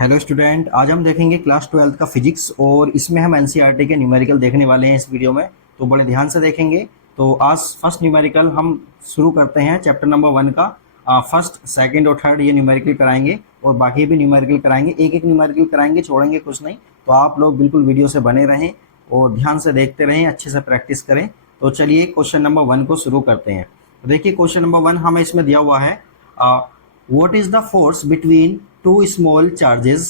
Hello student, आज हम देखेंगे क्लास 12 का फिजिक्स और इसमें हम एनसीईआरटी के न्यूमेरिकल देखने वाले हैं इस वीडियो में। तो बड़े ध्यान से देखेंगे। तो आज फर्स्ट न्यूमेरिकल हम शुरू करते हैं चैप्टर नंबर 1 का। फर्स्ट, सेकंड और थर्ड ये न्यूमेरिकल कराएंगे और बाकी भी न्यूमेरिकल कराएंगे। एक एक न्यूमेरिकल कराएंगे, छोड़ेंगे कुछ नहीं। तो आप लोग बिल्कुल वीडियो से बने रहें और ध्यान से देखते रहें, अच्छे से प्रैक्टिस करें। तो चलिए क्वेश्चन नंबर 1 को शुरू करते हैं। तो देखिए क्वेश्चन नंबर 1 हमें इसमें दिया हुआ है, what is the force between two small charges,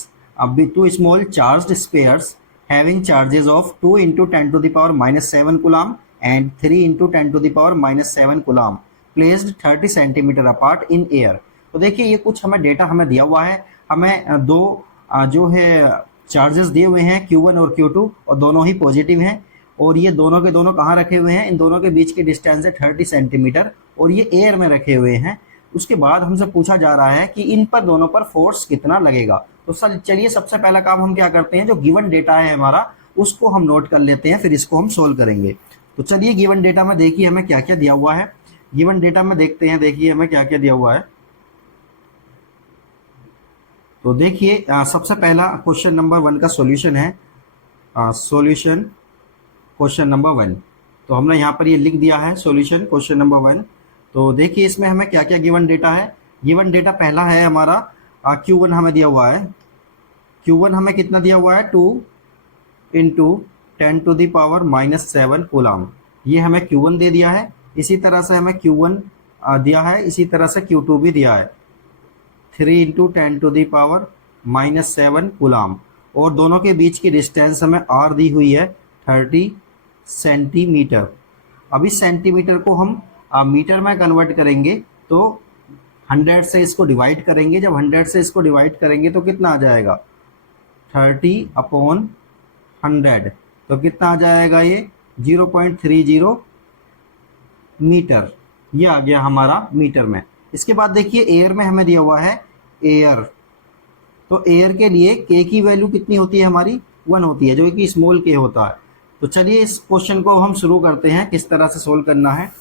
two small charged spheres having charges of 2 into 10 to the power minus 7 coulomb and 3 into 10 to the power minus 7 coulomb placed 30 centimeter apart in air। तो देखिए ये कुछ हमें data हमें दिया हुआ है। हमें दो जो है चार्जेस दिए हुए हैं Q1 और Q2 और दोनों ही पॉजिटिव हैं। और ये दोनों के दोनों कहाँ रखे हुए हैं? इन दोनों के बीच की डिस्टेंस है 30 सेंटीमीटर और ये एयर में रखे हुए हैं। उसके बाद हमसे पूछा जा रहा है कि इन पर दोनों पर फोर्स कितना लगेगा। तो सर चलिए सबसे पहला काम हम क्या करते हैं, जो गिवन डेटा है हमारा उसको हम नोट कर लेते हैं, फिर इसको हम सोल्व करेंगे। तो चलिए गिवन डेटा में देखिए हमें क्या क्या दिया हुआ है। गिवन डेटा में देखते हैं, देखिए हमें क्या क्या दिया हुआ है। तो देखिए सबसे पहला क्वेश्चन नंबर 1 का सॉल्यूशन है। Solution question number 1। तो हमने यहाँ पर ये लिख दिया है सॉल्यूशन क्वेश्चन नंबर 1। तो देखिए इसमें हमें क्या क्या गिवन डेटा है। गिवन डेटा पहला है हमारा Q1 हमें दिया हुआ है। Q1 हमें कितना दिया हुआ है? 2 into 10 to the power minus 7 coulomb. ये हमें Q1 दे दिया है। इसी तरह से हमें Q1 दिया है, इसी तरह से Q2 भी दिया है, 3 into 10 to the power minus 7 coulomb. और दोनों के बीच की डिस्टेंस हमें R दी हुई है 30 सेंटीमीटर। अब इस सेंटीमीटर को हम मीटर में कन्वर्ट करेंगे तो 100 से इसको डिवाइड करेंगे। जब 100 से इसको डिवाइड करेंगे तो कितना आ जाएगा? 30/100। तो कितना आ जाएगा? ये 0.30 मीटर। ये आ गया हमारा मीटर में। इसके बाद देखिए एयर में हमें दिया हुआ है एयर। तो एयर के लिए के की वैल्यू कितनी होती है हमारी? 1 होती है, जो कि स्मॉल के होता है। तो चलिए इस क्वेश्चन को हम शुरू करते हैं, किस तरह से सोल्व करना है।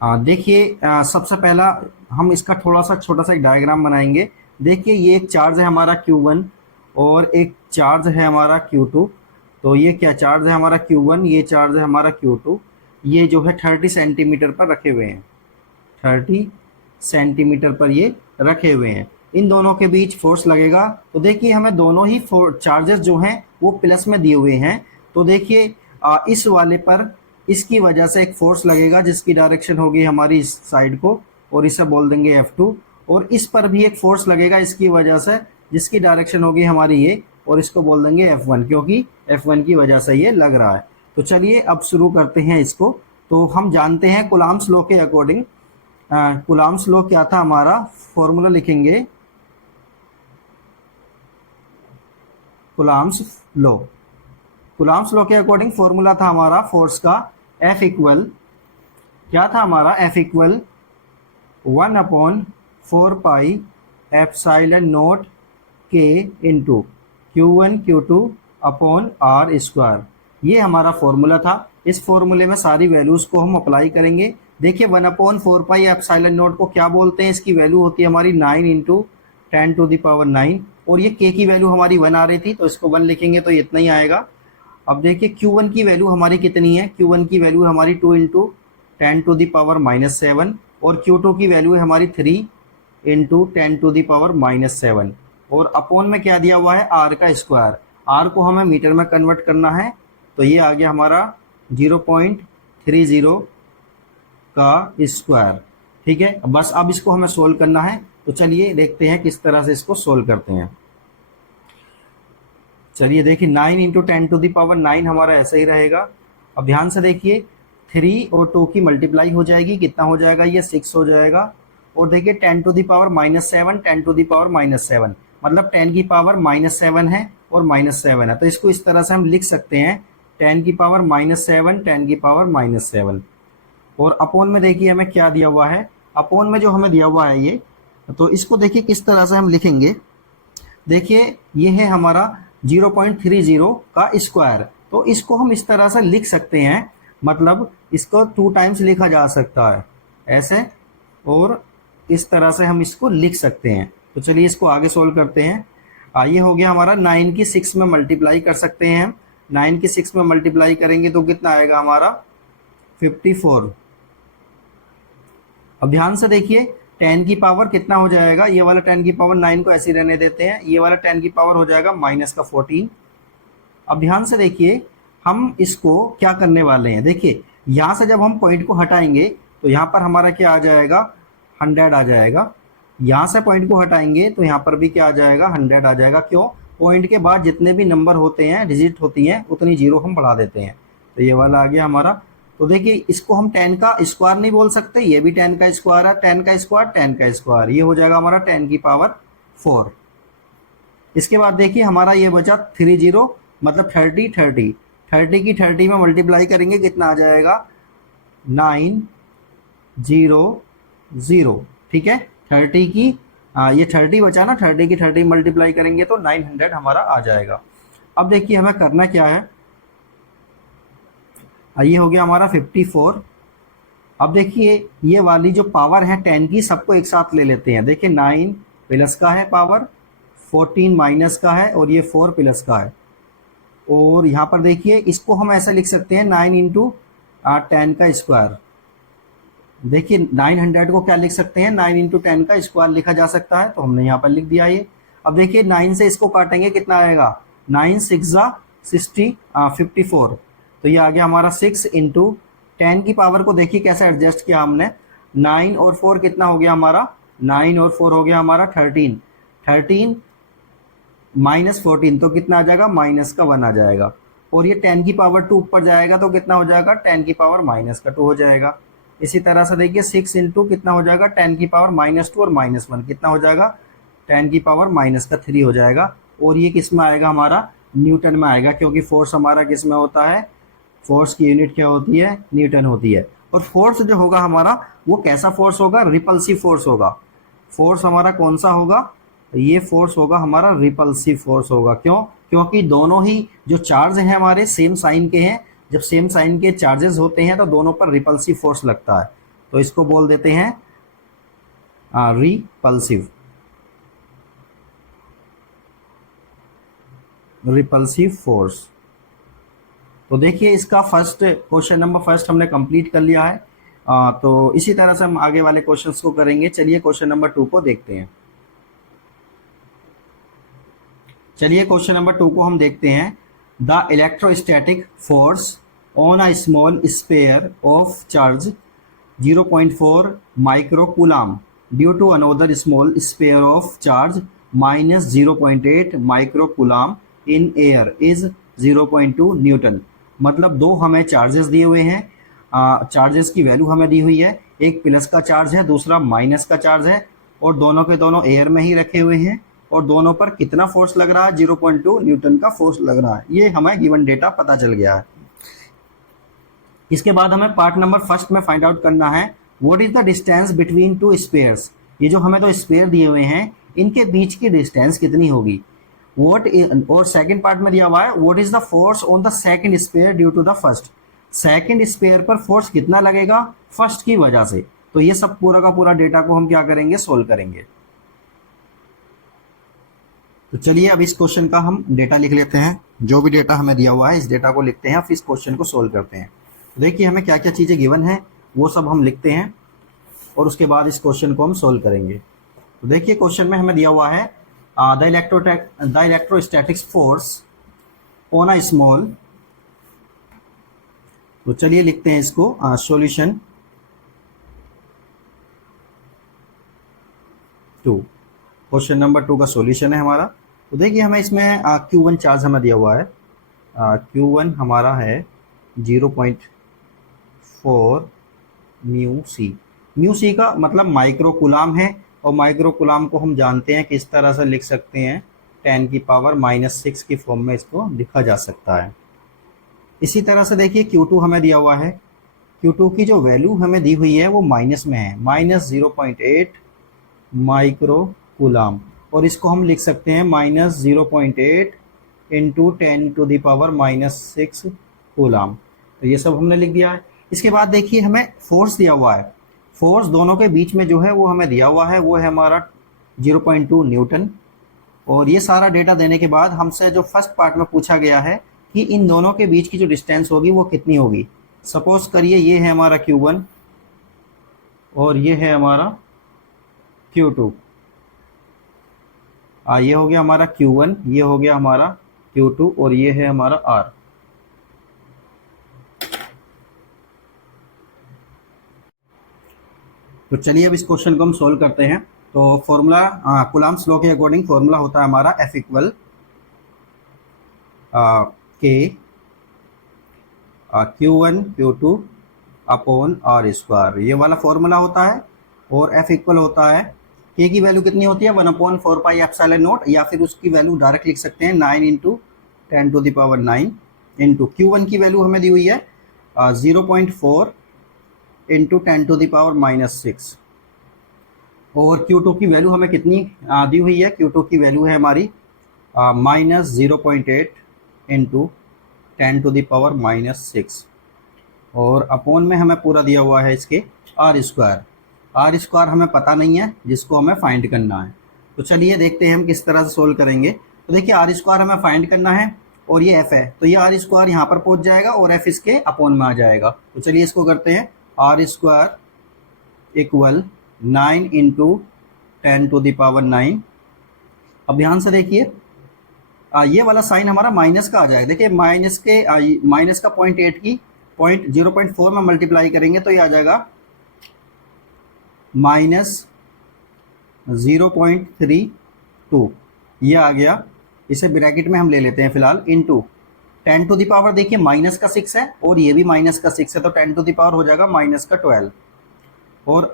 देखिए सबसे पहला हम इसका थोड़ा सा छोटा सा एक डायग्राम बनाएंगे। देखिए ये एक चार्ज है हमारा Q1 और एक चार्ज है हमारा Q2। तो ये क्या चार्ज है हमारा Q1, ये चार्ज है हमारा Q2। ये जो है 30 सेंटीमीटर पर रखे हुए हैं, 30 सेंटीमीटर पर ये रखे हुए हैं। इन दोनों के बीच फोर्स लगेगा। तो देखिए हमें दोनों ही चार्जेस जो हैं वो प्लस में दिए हुए हैं। तो देखिए इस वाले पर इसकी वजह से एक फोर्स लगेगा जिसकी डायरेक्शन होगी हमारी इस साइड को, और इसे बोल देंगे F2। और इस पर भी एक फोर्स लगेगा इसकी वजह से, जिसकी डायरेक्शन होगी हमारी ये, और इसको बोल देंगे F1, क्योंकि F1 की वजह से ये लग रहा है। तो चलिए अब शुरू करते हैं इसको। तो हम जानते हैं कूलम्ब्स लॉ के अकॉर्डिंग, कूलम्ब्स लॉ क्या था हमारा? फॉर्मूला लिखेंगे कूलम्ब्स लॉ। कूलम्ब्स लॉ के अकॉर्डिंग फॉर्मूला था हमारा फोर्स का F इक्वल, क्या था हमारा? F equal 1/4 pi epsilon not K into Q1 Q2 upon R square. ये हमारा फॉर्मूला था। इस फॉर्मूले में सारी वैल्यूज को हम अप्लाई करेंगे। देखिए 1/4 पाई एप्सिलॉन नॉट को क्या बोलते हैं? इसकी वैल्यू होती है हमारी 9 इंटू 10 टू द पावर 9। और ये K की वैल्यू हमारी 1 आ रही थी, तो इसको 1 लिखेंगे तो इतना ही आएगा। अब देखिए Q1 की वैल्यू हमारी कितनी है? Q1 की वैल्यू हमारी 2 into 10 to the power minus 7, और Q2 की वैल्यू है हमारी 3 into 10 to the power minus 7। और अपॉन में क्या दिया हुआ है? R का स्क्वायर। R को हमें मीटर में कन्वर्ट करना है, तो ये आ गया हमारा 0.30 का स्क्वायर। ठीक है, बस अब इसको हमें सोल्व करना है। तो चलिए देखते हैं किस तरह से इसको सोल्व करते हैं। चलिए देखिए 9 इंटू 10 टू द पावर 9 हमारा ऐसा ही रहेगा। अब ध्यान से देखिए 3 और 2 की मल्टीप्लाई हो जाएगी, कितना हो जाएगा? ये 6 हो जाएगा। और देखिए 10 to the power minus 7, 10 to the power minus 7, मतलब 10 की पावर माइनस 7 है और माइनस 7 है। तो इसको इस तरह से हम लिख सकते हैं 10 की पावर माइनस 7, 10 की पावर माइनस 7। और अपॉन में देखिए हमें क्या दिया हुआ है? अपॉन में जो हमें दिया हुआ है ये, तो इसको देखिए किस तरह से हम लिखेंगे। देखिए ये है हमारा 0.30 का स्क्वायर। तो इसको हम इस तरह से लिख सकते हैं, मतलब इसको 2 टाइम्स लिखा जा सकता है ऐसे, और इस तरह से हम इसको लिख सकते हैं। तो चलिए इसको आगे सोल्व करते हैं। ये हो गया हमारा 9 की 6 में मल्टीप्लाई कर सकते हैं हम। 9 की 6 में मल्टीप्लाई करेंगे तो कितना आएगा हमारा 54। अब ध्यान से देखिए 10 की पावर कितना हो जाएगा, ये वाला 10 की पावर 9 को ऐसे रहने देते हैं, ये वाला 10 की पावर हो जाएगा माइनस का 14। अब ध्यान से देखिए हम इसको क्या करने वाले हैं, देखिए यहाँ से जब हम पॉइंट को हटाएंगे तो यहाँ पर हमारा क्या आ जाएगा 100 आ जाएगा। यहाँ से पॉइंट को हटाएंगे तो यहाँ पर भी क्या आ जाएगा 100 आ जाएगा। क्यों, पॉइंट के बाद जितने भी नंबर होते हैं, डिजिट होती हैं, उतनी जीरो हम बढ़ा देते हैं। तो ये वाला आ गया हमारा। तो देखिए इसको हम 10 का स्क्वायर नहीं बोल सकते, ये भी 10 का स्क्वायर है, 10 का स्क्वायर 10 का स्क्वायर, ये हो जाएगा हमारा 10 की पावर 4। इसके बाद देखिए हमारा ये बचा 30 मतलब 30 की 30 में मल्टीप्लाई करेंगे कितना आ जाएगा 900। ठीक है, 30 की ये 30 बचा ना, 30 की 30 मल्टीप्लाई करेंगे तो 900 हमारा आ जाएगा। अब देखिए हमें करना क्या है, ये हो गया हमारा 54। अब देखिए ये वाली जो पावर है 10 की सबको एक साथ ले लेते हैं। देखिए 9 प्लस का है पावर, 14 माइनस का है और ये 4 प्लस का है। और यहाँ पर देखिए इसको हम ऐसा लिख सकते हैं 9 इंटू 10 का स्क्वायर। देखिए 900 को क्या लिख सकते हैं 9 इंटू 10 का स्क्वायर लिखा जा सकता है, तो हमने यहाँ पर लिख दिया ये। अब देखिए 9 से इसको काटेंगे कितना आएगा 9 6 60 54। तो ये आ गया हमारा 6 इंटू 10 की पावर को देखिए कैसे एडजस्ट किया हमने। 9 और 4 कितना हो गया हमारा 9 और 4 हो गया हमारा 13 माइनस 14 तो कितना आ जाएगा माइनस का 1 आ जाएगा। और ये 10 की पावर 2 ऊपर जाएगा तो कितना हो जाएगा 10 की पावर माइनस का 2 हो जाएगा। इसी तरह से देखिए 6 इंटू कितना हो जाएगा 10 की पावर -2 और -1 कितना हो जाएगा 10 की पावर माइनस का 3 हो जाएगा। और ये किस में आएगा हमारा न्यूटन में आएगा, क्योंकि फोर्स हमारा किस में होता है, फोर्स की यूनिट क्या होती है न्यूटन होती है। और फोर्स जो होगा हमारा वो कैसा फोर्स होगा, रिपल्सिव फोर्स होगा। फोर्स हमारा कौन सा होगा, ये फोर्स होगा हमारा रिपल्सिव फोर्स होगा। क्यों, क्योंकि दोनों ही जो चार्ज हैं हमारे सेम साइन के हैं। जब सेम साइन के चार्जेस होते हैं तो दोनों पर रिपल्सिव फोर्स लगता है, तो इसको बोल देते हैं रिपल्सिव फोर्स। तो देखिए इसका क्वेश्चन नंबर फर्स्ट हमने कंप्लीट कर लिया है। तो इसी तरह से हम आगे वाले क्वेश्चंस को करेंगे। चलिए क्वेश्चन नंबर 2 को देखते हैं। चलिए क्वेश्चन नंबर 2 को हम देखते हैं। The electrostatic force on a small sphere of charge 0.4 micro coulomb due to another small sphere of charge -0.8 micro coulomb in air is 0.2 newton. मतलब दो हमें चार्जेस दिए हुए हैं, चार्जेस की वैल्यू हमें दी हुई है, एक प्लस का चार्ज है दूसरा माइनस का चार्ज है, और दोनों के दोनों एयर में ही रखे हुए हैं, और दोनों पर कितना फोर्स लग रहा है 0.2 न्यूटन का फोर्स लग रहा है। ये हमें गिवन डेटा पता चल गया है। इसके बाद हमें पार्ट नंबर फर्स्ट में फाइंड आउट करना है what is the distance between two spheres. ये जो हमें दो स्पेयर दिए हुए हैं इनके बीच की डिस्टेंस कितनी होगी। और सेकंड पार्ट में दिया हुआ है what is the force on the second sphere due to the first. Second sphere पर फोर्स कितना लगेगा फर्स्ट की वजह से। तो ये सब पूरा का पूरा डेटा को हम क्या करेंगे सोल्व करेंगे। तो चलिए अब इस क्वेश्चन का हम डेटा लिख लेते हैं। जो भी डेटा हमें दिया हुआ है इस डेटा को लिखते हैं, फिर इस क्वेश्चन को सोल्व करते हैं। देखिए हमें क्या क्या चीज़ें गिवन है वो सब हम लिखते हैं और उसके बाद इस क्वेश्चन को हम सोल्व करेंगे। तो देखिए क्वेश्चन में हमें दिया हुआ है the electrostatics force on a small. तो चलिए लिखते हैं इसको सॉल्यूशन 2। क्वेश्चन नंबर 2 का सॉल्यूशन है हमारा। तो देखिए हमें इसमें Q1 चार्ज हमें दिया हुआ है। Q1 हमारा है 0.4 म्यू सी का मतलब माइक्रो कूलम है, और माइक्रो कूलम को हम जानते हैं कि इस तरह से लिख सकते हैं 10 की पावर -6 की फॉर्म में इसको लिखा जा सकता है। इसी तरह से देखिए Q2 हमें दिया हुआ है। Q2 की जो वैल्यू हमें दी हुई है वो माइनस में है, -0.8 माइक्रो कूलम, और इसको हम लिख सकते हैं -0.8 into 10 to the power -6 coulomb. तो ये सब हमने लिख दिया है। इसके बाद देखिए हमें फोर्स दिया हुआ है। फोर्स दोनों के बीच में जो है वो हमें दिया हुआ है, वो है हमारा 0.2 न्यूटन। और ये सारा डेटा देने के बाद हमसे जो फर्स्ट पार्ट में पूछा गया है कि इन दोनों के बीच की जो डिस्टेंस होगी वो कितनी होगी। सपोज करिए ये है हमारा Q1 और ये है हमारा Q2। ये हो गया हमारा Q1, ये हो गया हमारा Q2 और ये है हमारा R। तो चलिए अब इस क्वेश्चन को हम सोल्व करते हैं। तो फॉर्मूला कूलम्ब्स लॉ के अकॉर्डिंग फॉर्मूला होता है हमारा F equal K Q1 Q2 upon R square, ये वाला फॉर्मूला होता है। और F इक्वल होता है K की वैल्यू कितनी होती है 1/4πε0, या फिर उसकी वैल्यू डायरेक्ट लिख सकते हैं 9 × 10⁹ इंटू Q1 की वैल्यू हमें दी हुई है 0.4 × 10⁻⁻6 और Q2 की वैल्यू हमें कितनी दी हुई है। Q2 की वैल्यू है हमारी -0.8 × 10⁻⁻6 और अपॉन में हमें पूरा दिया हुआ है इसके R स्क्वायर। R स्क्वायर हमें पता नहीं है, जिसको हमें फाइंड करना है। तो चलिए देखते हैं हम किस तरह से सोल्व करेंगे। तो देखिए R स्क्वायर हमें फाइंड करना है और ये F है, तो ये R स्क्वायर यहाँ पर पहुँच जाएगा और F इसके अपॉन में आ जाएगा। तो चलिए इसको करते हैं। R square equal 9 × 10⁹9। अब ध्यान से देखिए ये वाला साइन हमारा माइनस का आ जाएगा। देखिए माइनस का 0.8 की 0.4 में मल्टीप्लाई करेंगे तो ये आ जाएगा -0.32, ये आ गया। इसे ब्रैकेट में हम ले लेते हैं फिलहाल, इंटू 10⁻। देखिए माइनस का 6 है और ये भी माइनस का 6 है, तो 10⁻ हो जाएगा -12 और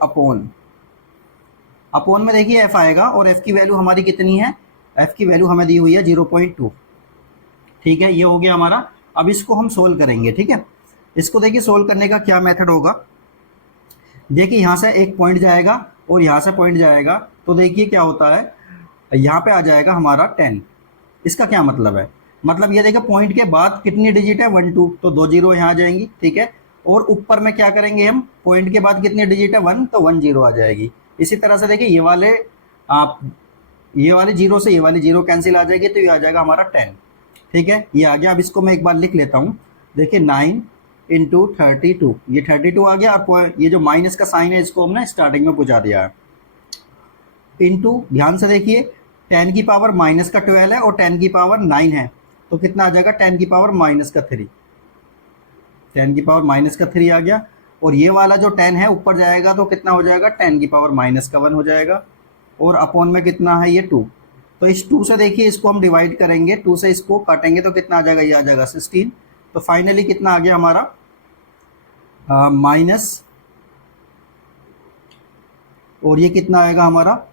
अपॉन में देखिए F आएगा और F की वैल्यू हमारी कितनी है। F की वैल्यू हमें दी हुई है 0.2। ठीक है, ये हो गया हमारा। अब इसको हम सोल्व करेंगे। ठीक है, इसको देखिए सोल्व करने का क्या मेथड होगा। देखिए यहाँ से एक पॉइंट जाएगा और यहाँ से पॉइंट जाएगा, तो देखिए क्या होता है, यहाँ पे आ जाएगा हमारा 10। इसका क्या मतलब है, मतलब ये देखिए पॉइंट के बाद कितनी डिजिट है 1 2, तो 2 0 यहाँ आ जाएंगी। ठीक है, और ऊपर में क्या करेंगे हम, पॉइंट के बाद कितनी डिजिट है 1, तो 1 0 आ जाएगी। इसी तरह से देखिए ये वाले 0 से ये वाली 0 कैंसिल आ जाएगी, तो ये आ जाएगा हमारा 10। ठीक है, ये आ गया। अब इसको मैं एक बार लिख लेता हूँ। देखिए 9 × 32, ये 32 आ गया। और ये जो माइनस का साइन है इसको हमने स्टार्टिंग में पहुँचा दिया है। इंटू ध्यान से देखिए 10 की पावर माइनस का 12 है और 10 की पावर 9 है, तो कितना आ जाएगा 10 की पावर -3। 10 की पावर -3 आ गया। और ये वाला जो 10 है ऊपर जाएगा तो कितना हो जाएगा 10 की पावर -1 हो जाएगा। और अपॉन में कितना है ये 2, तो इस 2 से देखिए इसको हम डिवाइड करेंगे, 2 से इसको काटेंगे तो कितना आ जाएगा, ये आ जाएगा 16। तो फाइनली कितना आ गया हमारा माइनस, और ये कितना आएगा हमारा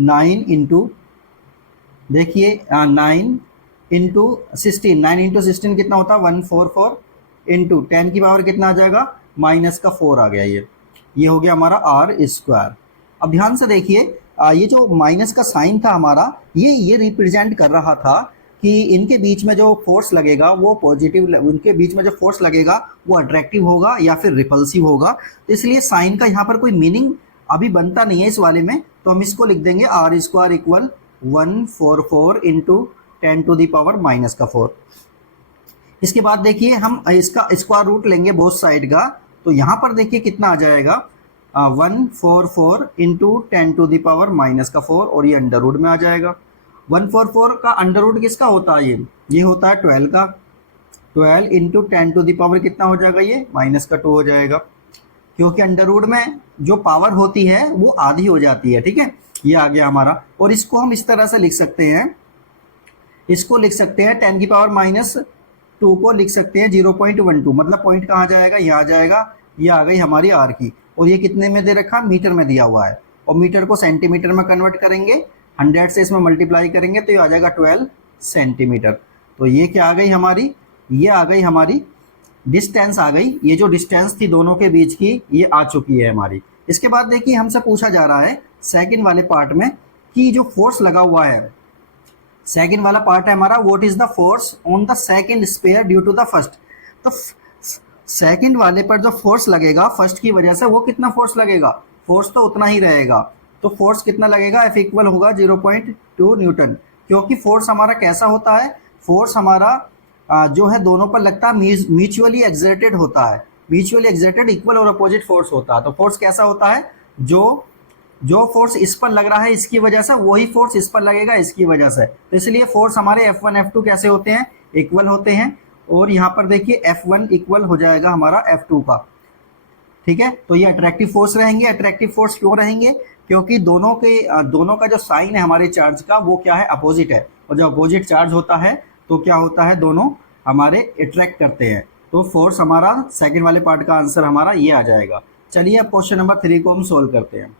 9 × देखिए 9 × 16, 9 × 16 कितना होता है 144 इंटू 10 की पावर कितना आ जाएगा -4 आ गया। ये हो गया हमारा R स्क्वायर। अब ध्यान से देखिए ये जो माइनस का साइन था हमारा, ये रिप्रेजेंट कर रहा था कि इनके बीच में जो फोर्स लगेगा वो पॉजिटिव, उनके बीच में जो फोर्स लगेगा वो अट्रैक्टिव होगा या फिर रिपल्सिव होगा। तो इसलिए साइन का यहाँ पर कोई मीनिंग अभी बनता नहीं है इस वाले में, तो हम इसको लिख देंगे R स्क्वायर इक्वल 144 × 10⁻⁻4। इसके बाद देखिए हम इसका स्क्वायर रूट लेंगे बोथ साइड का, तो यहाँ पर देखिए कितना आ जाएगा 144 × 10⁻⁻4 और ये अंडर रूट में आ जाएगा। 144 का अंडर रूट किसका होता है, ये होता है 12 का। 12 × 10⁻ कितना हो जाएगा, ये -2 हो जाएगा, क्योंकि अंडर रूट में जो पावर होती है वो आधी हो जाती है। ठीक है, ये आ गया हमारा। और इसको हम इस तरह से लिख सकते हैं, इसको लिख सकते हैं 10⁻⁻2 को लिख सकते हैं 0.12, मतलब पॉइंट कहाँ जाएगा, यहाँ जाएगा। ये आ गई हमारी R की, और ये कितने में दे रखा, मीटर में दिया हुआ है, और मीटर को सेंटीमीटर में कन्वर्ट करेंगे, 100 से इसमें मल्टीप्लाई करेंगे तो ये आ जाएगा 12 सेंटीमीटर। तो ये क्या आ गई हमारी, ये आ गई हमारी डिस्टेंस आ गई। ये जो डिस्टेंस थी दोनों के बीच की ये आ चुकी है हमारी। इसके बाद देखिए हमसे पूछा जा रहा है सेकंड वाले पार्ट में कि जो फोर्स लगा हुआ है, सेकंड वाला पार्ट है हमारा, what is the force on the second sphere due to the first. तो सेकंड वाले पर जो फोर्स लगेगा फर्स्ट की वजह से, वो कितना फोर्स लगेगा, फोर्स तो उतना ही रहेगा। तो फोर्स कितना लगेगा, F इक्वल होगा 0.2 न्यूटन। क्योंकि फोर्स हमारा कैसा होता है, फोर्स हमारा जो है दोनों पर लगता है म्यूचुअली एक्सर्टेड होता है। म्यूचुअली एक्सर्टेड इक्वल और अपोजिट फोर्स होता है। तो फोर्स कैसा होता है, जो जो फोर्स इस पर लग रहा है इसकी वजह से, वही फोर्स इस पर लगेगा इसकी वजह से। तो इसलिए फोर्स हमारे F1 F2 कैसे होते हैं, इक्वल होते हैं। और यहाँ पर देखिए F1 इक्वल हो जाएगा हमारा F2 का, ठीक है। तो ये अट्रैक्टिव फोर्स रहेंगे। अट्रैक्टिव फोर्स क्यों रहेंगे, क्योंकि दोनों का जो साइन है हमारे चार्ज का वो क्या है, अपोजिट है। और जब अपोजिट चार्ज होता है तो क्या होता है, दोनों हमारे अट्रैक्ट करते हैं। तो फोर्स हमारा सेकंड वाले पार्ट का आंसर हमारा ये आ जाएगा। चलिए अब क्वेश्चन नंबर 3 को हम सोल्व करते हैं।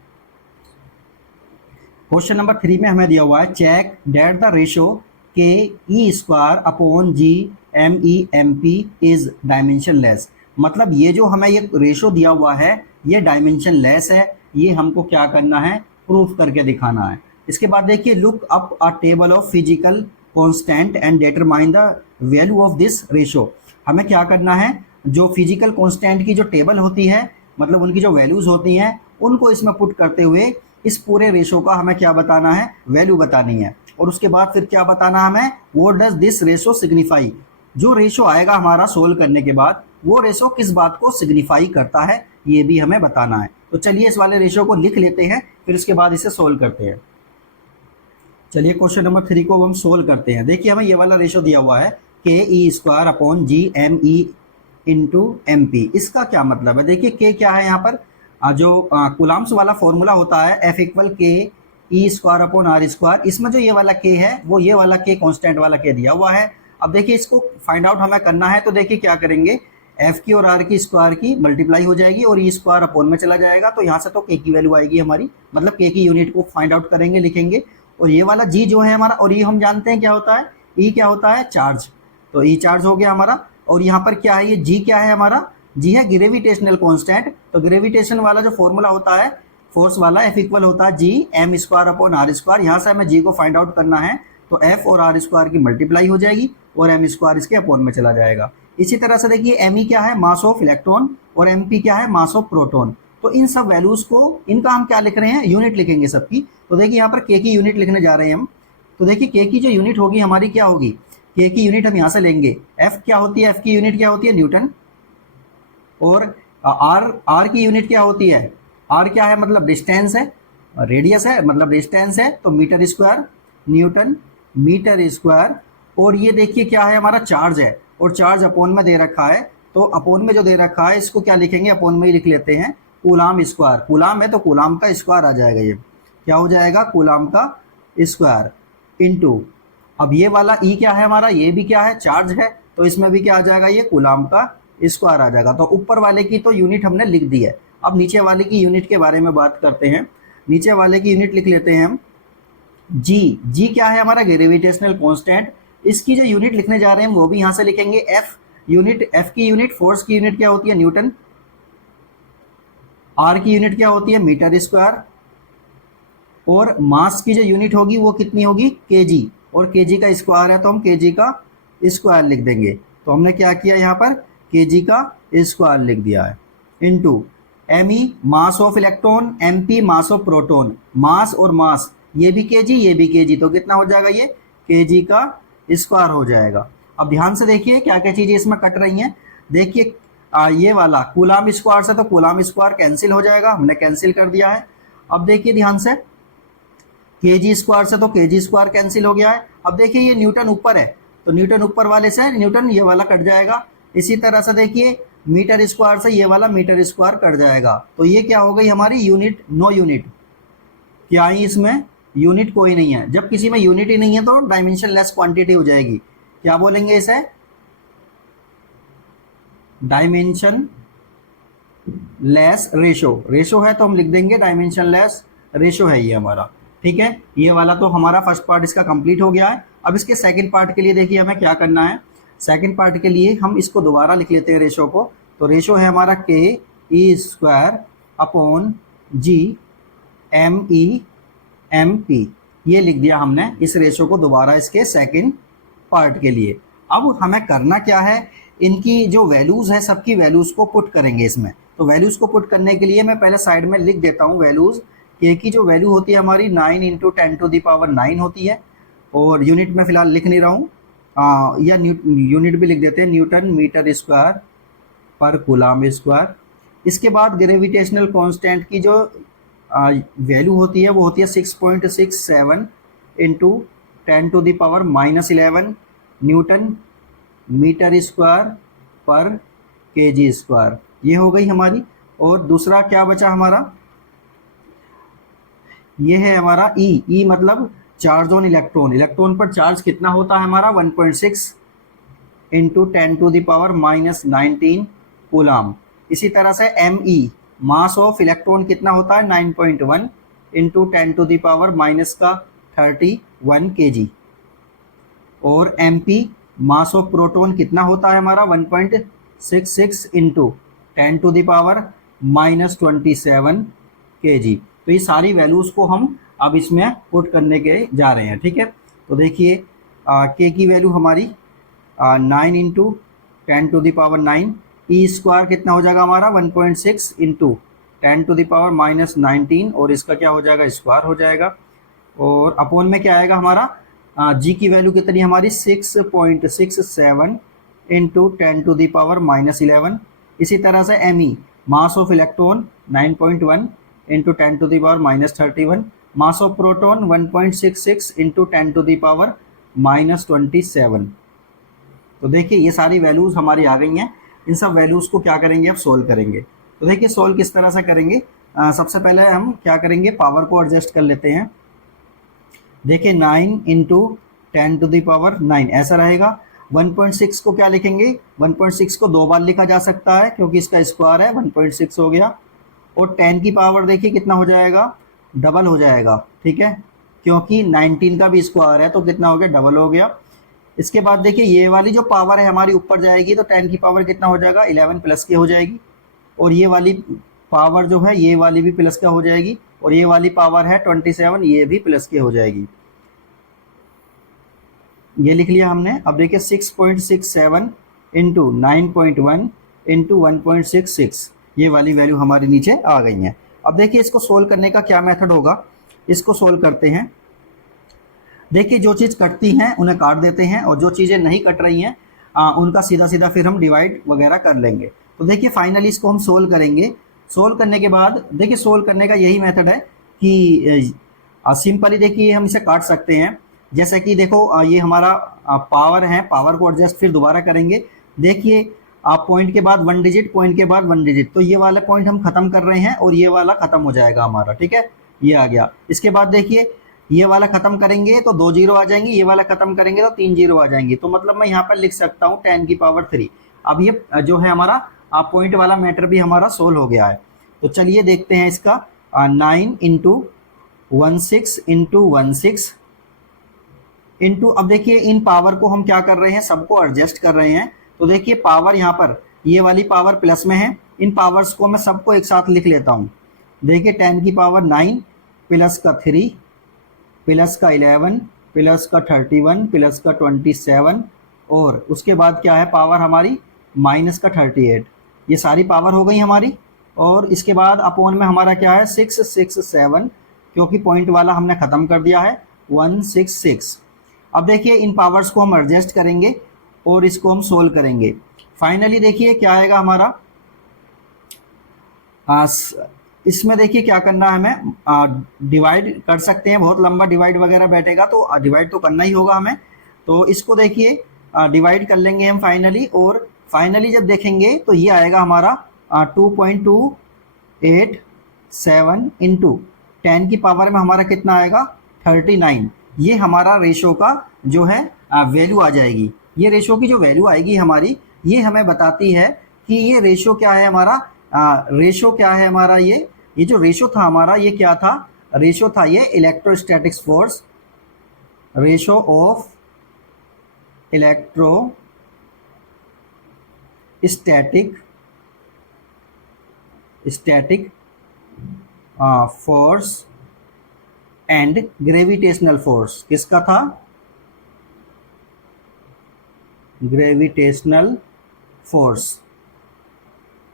क्वेश्चन नंबर 3 में हमें दिया हुआ है check date the ratio K E square upon G M E M P is dimensionless. मतलब ये जो हमें ये रेशो दिया हुआ है ये डायमेंशन लेस है। ये हमको क्या करना है, प्रूफ करके दिखाना है। इसके बाद देखिए look up a table of physical constant and determine the value of this ratio. हमें क्या करना है, जो फिजिकल कांस्टेंट की जो टेबल होती है, मतलब उनकी जो वैल्यूज होती हैं, उनको इसमें पुट करते हुए इस पूरे रेशो का हमें क्या बताना है, वैल्यू बतानी है। और उसके बाद फिर क्या बताना हमें, what does this ratio signify. जो रेशो आएगा हमारा सोल्व करने के बाद, वो रेशो किस बात को सिग्निफाई करता है, ये भी हमें बताना है। तो चलिए इस वाले रेशो को लिख लेते हैं, फिर इसके बाद इसे सोल्व करते हैं। चलिए क्वेश्चन नंबर 3 को हम सोल्व करते हैं। देखिए हमें ये वाला रेशो दिया हुआ है K E square upon G M E into M P. इसका क्या मतलब है, देखिए के क्या है यहाँ पर, जो कूलम्ब्स वाला फॉर्मूला होता है F इक्वल के E square upon R square. इसमें जो ये वाला के है वो ये वाला के कांस्टेंट वाला के दिया हुआ है। अब देखिए इसको फाइंड आउट हमें करना है। तो देखिए क्या करेंगे, एफ की और आर की स्क्वायर की मल्टीप्लाई हो जाएगी और ई स्क्वायर अपॉन में चला जाएगा। तो यहाँ से तो के की वैल्यू आएगी हमारी, मतलब के की यूनिट को फाइंड आउट करेंगे, लिखेंगे। और ये वाला जी जो है हमारा, और ये हम जानते हैं क्या होता है, ई क्या होता है, चार्ज। तो ई चार्ज हो गया हमारा। और यहाँ पर क्या है, ये जी क्या है हमारा, जी है ग्रेविटेशनल कांस्टेंट। तो ग्रेविटेशन वाला जो फॉर्मूला होता है फोर्स वाला, एफ इक्वल होता है G M square upon R square. यहाँ से हमें जी को फाइंड आउट करना है। तो एफ और आर स्क्वायर की मल्टीप्लाई हो जाएगी और एम स्क्वायर इसके अपॉन में चला जाएगा। इसी तरह से देखिए एम ई क्या है, मास ऑफ इलेक्ट्रॉन, और एम पी क्या है, मास ऑफ प्रोटॉन। तो इन सब वैल्यूज को, इनका हम क्या लिख रहे हैं, यूनिट लिखेंगे सबकी। तो देखिए यहाँ पर के की यूनिट लिखने जा रहे हैं हम। तो देखिए के की जो यूनिट होगी हमारी क्या होगी, के की यूनिट हम यहाँ से लेंगे। एफ क्या होती है, एफ की यूनिट क्या होती है, न्यूटन। और आर की यूनिट क्या होती है, आर क्या है, मतलब डिस्टेंस है, रेडियस है मतलब डिस्टेंस है। तो metre square, newton metre square. और ये देखिए क्या है हमारा, चार्ज है, और चार्ज अपॉन में दे रखा है। तो अपॉन में जो दे रखा है इसको क्या लिखेंगे, अपॉन में ही लिख लेते हैं, कूलाम स्क्वायर। कूलाम है तो कूलाम का स्क्वायर आ जाएगा। ये क्या हो जाएगा, कूलाम का स्क्वायर इनटू, अब ये वाला ई क्या है हमारा, ये भी क्या है, चार्ज है। तो इसमें भी क्या आ जाएगा, ये कूलाम का स्क्वायर आ जाएगा। तो ऊपर वाले की तो यूनिट हमने लिख दी है। अब नीचे वाले की यूनिट के बारे में बात करते हैं। नीचे वाले की यूनिट लिख लेते हैं हम, जी क्या है हमारा, ग्रेविटेशनल कांस्टेंट। इसकी जो यूनिट लिखने जा रहे हैं वो भी यहाँ से लिखेंगे। एफ यूनिट, एफ की यूनिट, फोर्स की यूनिट क्या होती है, न्यूटन। आर की यूनिट क्या होती है, मीटर स्क्वायर। और मास की जो यूनिट होगी वो कितनी होगी, केजी। और केजी का स्क्वायर है तो हम केजी का स्क्वायर लिख देंगे। तो हमने क्या किया यहाँ पर, केजी का स्क्वायर लिख दिया है। Into M E mass of electron, M P mass of proton. Mass और मास, ये भी केजी ये भी केजी, तो कितना हो जाएगा, ये केजी का स्क्वायर हो जाएगा। अब ध्यान से देखिए क्या क्या चीजें इसमें कट रही हैं। देखिए ये वाला कूलाम स्क्वायर से तो कूलाम स्क्वायर कैंसिल हो जाएगा, हमने कैंसिल कर दिया है। अब देखिए ध्यान से, केजी स्क्वायर से तो केजी स्क्वायर कैंसिल हो गया है। अब देखिए ये न्यूटन ऊपर है तो न्यूटन ऊपर वाले से न्यूटन ये वाला कट जाएगा। इसी तरह से देखिए मीटर स्क्वायर से ये वाला मीटर स्क्वायर कट जाएगा। तो ये क्या हो गई हमारी, यूनिट, नो यूनिट। क्या ही इसमें यूनिट कोई नहीं है। जब किसी में यूनिट ही नहीं है तो डायमेंशन लेस क्वांटिटी हो जाएगी। क्या बोलेंगे इसे, डायमेंशन लेस रेशो। रेशो है तो हम लिख देंगे डायमेंशन लेस रेशो है ये हमारा, ठीक है। ये वाला तो हमारा फर्स्ट पार्ट इसका कंप्लीट हो गया है। अब इसके सेकंड पार्ट के लिए देखिए हमें क्या करना है। सेकंड पार्ट के लिए हम इसको दोबारा लिख लेते हैं रेशो को। तो रेशो है हमारा K E square upon G M E M P, ये लिख दिया हमने इस रेशो को दोबारा इसके सेकंड पार्ट के लिए। अब हमें करना क्या है, इनकी जो वैल्यूज़ है सबकी वैल्यूज़ को पुट करेंगे इसमें। तो वैल्यूज़ को पुट करने के लिए मैं पहले साइड में लिख देता हूँ वैल्यूज़। के की जो वैल्यू होती है हमारी 9 इंटू 10⁻9 होती है, और यूनिट में फ़िलहाल लिख नहीं रहा हूँ, या यूनिट भी लिख देते हैं, न्यूटन मीटर स्क्वायर पर कूलम स्क्वायर। इसके बाद ग्रेविटेशनल कांस्टेंट की जो वैल्यू होती है वो होती है 6.67 इंटू 10⁻11 न्यूटन मीटर स्क्वायर पर केजी स्क्वायर। ये हो गई हमारी। और दूसरा क्या बचा हमारा, ये है हमारा ई मतलब चार्ज ऑन इलेक्ट्रॉन। इलेक्ट्रॉन पर चार्ज कितना होता है हमारा 1.6 इंटू 10⁻19 कूलम। इसी तरह से M E mass of electron कितना होता है 9.1 इंटू 10⁻31 kg। और M P mass of proton कितना होता है हमारा 1.66 इंटू 10⁻27 kg। तो ये सारी वैल्यूज़ को हम अब इसमें पुट करने के जा रहे हैं, ठीक है। तो देखिए के की वैल्यू हमारी 9 इंटू 10⁻9, ई स्क्वायर कितना हो जाएगा हमारा 1.6 इंटू 10⁻19, और इसका क्या हो जाएगा स्क्वायर हो जाएगा। और अपोन में क्या आएगा हमारा, जी की वैल्यू कितनी हमारी 6.67 इंटू 10⁻11। इसी तरह से M E mass of electron 9.1 into 10⁻31, mass of proton 1.66 into 10⁻27। तो देखिए ये सारी वैल्यूज़ हमारी आ गई हैं। इन सब वैल्यूज़ को क्या करेंगे, अब सोल्व करेंगे। तो देखिए सोल्व किस तरह से करेंगे, सबसे पहले हम क्या करेंगे, पावर को एडजस्ट कर लेते हैं। देखिए 9 इंटू 10⁻9 ऐसा रहेगा। 1.6 को क्या लिखेंगे, 1.6 को 2 बार लिखा जा सकता है क्योंकि इसका स्क्वायर है, 1.6 हो गया। और 10 की पावर देखिए कितना हो जाएगा, डबल हो जाएगा, ठीक है, क्योंकि 19 का भी स्क्वायर है तो कितना हो गया, डबल हो गया। इसके बाद देखिए ये वाली जो पावर है हमारी ऊपर जाएगी तो 10 की पावर कितना हो जाएगा 11 प्लस के हो जाएगी। और ये वाली पावर जो है ये वाली भी प्लस का हो जाएगी, और ये वाली पावर है 27, ये भी प्लस की हो जाएगी। ये लिख लिया हमने। अब देखिए 6.67 इंटू 9.1 इंटू 1.66, ये वाली वैल्यू हमारी नीचे आ गई है। अब देखिए इसको सोल्व करने का क्या मेथड होगा, इसको सोल्व करते हैं। देखिए जो चीज़ कटती हैं उन्हें काट देते हैं, और जो चीज़ें नहीं कट रही हैं उनका सीधा सीधा फिर हम डिवाइड वगैरह कर लेंगे। तो देखिए फाइनली इसको हम सोल्व करेंगे। सोल्व करने के बाद देखिए सोल्व करने का यही मेथड है कि सिंपली देखिए हम इसे काट सकते हैं। जैसे कि देखो ये हमारा पावर है, पावर को एडजस्ट फिर दोबारा करेंगे। देखिए आप पॉइंट के बाद 1 डिजिट, पॉइंट के बाद 1 डिजिट, तो ये वाला पॉइंट हम खत्म कर रहे हैं और ये वाला खत्म हो जाएगा हमारा, ठीक है, ये आ गया। इसके बाद देखिए ये वाला खत्म करेंगे तो 2 जीरो आ जाएंगे, ये वाला खत्म करेंगे तो 3 जीरो आ जाएंगे। तो मतलब मैं यहाँ पर लिख सकता हूँ 10⁻3। अब ये जो है हमारा पॉइंट वाला मैटर भी हमारा सोल्व हो गया है। तो चलिए देखते हैं इसका 9 इंटू 16 इंटू 16 इंटू, अब देखिए इन पावर को हम क्या कर रहे हैं, सबको एडजस्ट कर रहे हैं। तो देखिए पावर यहाँ पर ये वाली पावर प्लस में है, इन पावर्स को मैं सबको एक साथ लिख लेता हूँ। देखिए 10 की पावर 9 प्लस का 3 प्लस का 11 प्लस का 31 प्लस का 27, और उसके बाद क्या है पावर हमारी माइनस का 38। ये सारी पावर हो गई हमारी। और इसके बाद अपोन में हमारा क्या है 667, क्योंकि पॉइंट वाला हमने ख़त्म कर दिया है 166। अब देखिए इन पावर्स को हम एडजस्ट करेंगे और इसको हम सोल्व करेंगे। फाइनली देखिए क्या आएगा हमारा, इसमें देखिए क्या करना है, हमें डिवाइड कर सकते हैं, बहुत लंबा डिवाइड वगैरह बैठेगा तो डिवाइड तो करना ही होगा हमें। तो इसको देखिए डिवाइड कर लेंगे हम फाइनली, और फाइनली जब देखेंगे तो ये आएगा हमारा 2.287 इंटू 10 की पावर में हमारा कितना आएगा 39। ये हमारा रेशो का जो है वैल्यू आ जाएगी। ये रेशो की जो वैल्यू आएगी हमारी, ये हमें बताती है कि ये रेशो क्या है हमारा, रेशो क्या है हमारा, ये जो रेशो था हमारा ये क्या था, रेशो था ये electrostatics force, ratio of static force and gravitational force. किसका था, ग्रेविटेशनल फोर्स।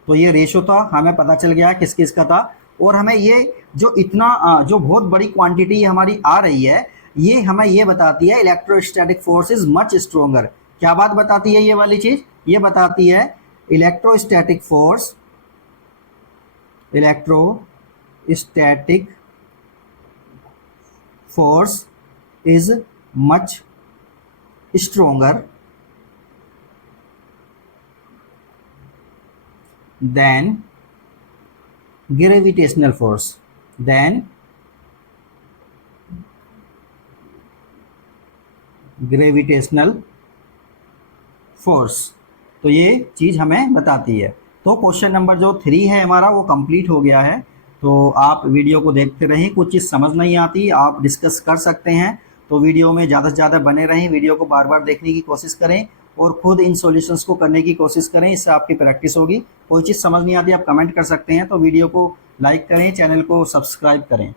तो ये रेशो था, हमें पता चल गया किस किस का था। और हमें ये जो इतना जो बहुत बड़ी क्वांटिटी हमारी आ रही है, ये हमें ये बताती है electrostatic force is much stronger. क्या बात बताती है ये वाली चीज? ये बताती है electrostatic force, electrostatic force is much stronger than gravitational force, than gravitational force. तो ये चीज़ हमें बताती है। तो क्वेश्चन नंबर जो 3 है हमारा वो कंप्लीट हो गया है। तो आप वीडियो को देखते रहें, कुछ चीज़ समझ नहीं आती आप डिस्कस कर सकते हैं। तो वीडियो में ज़्यादा से ज़्यादा बने रहें, वीडियो को बार बार देखने की कोशिश करें और खुद इन सॉल्यूशंस को करने की कोशिश करें, इससे आपकी प्रैक्टिस होगी। कोई चीज़ समझ नहीं आती आप कमेंट कर सकते हैं। तो वीडियो को लाइक करें, चैनल को सब्सक्राइब करें।